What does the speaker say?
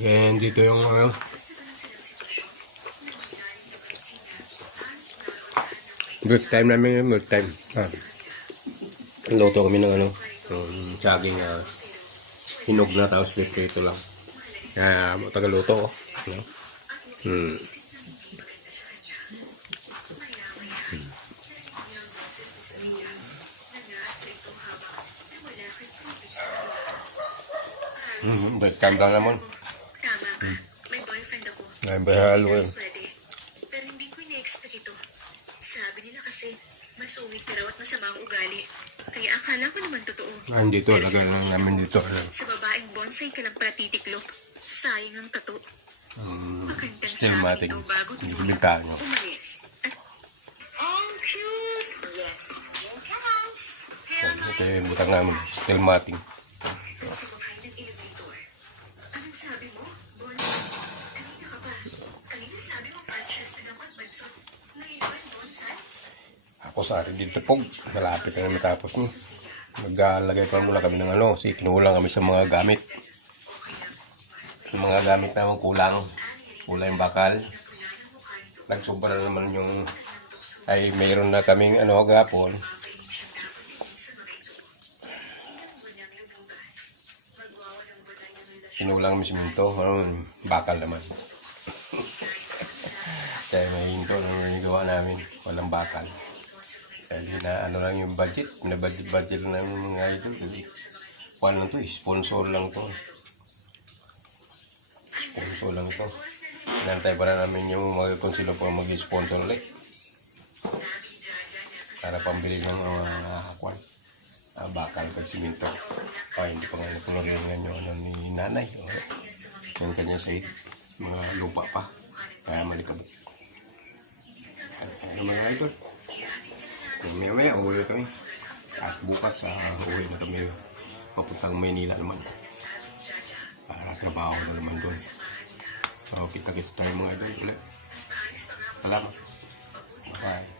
And dito yung break time namin, break time. Luto kami ng saging hinog na tapos prito lang. Kaya tagaluto ko. Break time lang naman. Tama ka. May boyfriend ako. Ay, bahalo yun. Pwede. Pero hindi ko ina-expect ito. Sabi nila kasi, masungit ka raw at masama ang ugali. Kaya akala ko naman totoo. Dito, lagay lang namin dito. Sa babaeng bonsai ka lang pala titiklop. Sayang ang tato. Magandang Still sabi mating. ito bago Bintahan nyo. umalis. Oh, cute! Yes. Ito yung butang namin. Still mating. At sumakay ng elevator. Anong sabi mo? Kanina ka pa. Kanina sabi mo franchise na ako at bansot. Ngayon ba bonsai? Ako sa akin dito po. Malapit na matapos mo. Naglalagay pa muna kami ng kasi kinulang kami sa mga gamit. Yung mga gamit naman kulang yung bakal. Nagsubra na naman yung ay mayroon na kaming gapon. Kinulang kami siminto, bakal naman. Kaya may hinto na nagawa namin, walang bakal. Kaya lang yung budget, budget namin mga ito. Wala lang to, sponsor lang to. Sponsor lang ito. Sinantay pa na namin yung mga kung sino pa mag-sponsor ulit. Para pambili ng bakal pag siminto. Hindi pa nga napunuringan yung ni nanay. Yung kanya sa'yo, mga lupa pa. Kaya malikabok. Mga ito. Maya uwi kami. At bukas uwi na kami. Papuntang Maynila naman. Para trabaho na naman doon. So kita-kits tayo mga idol ulit. Salamat. Bye.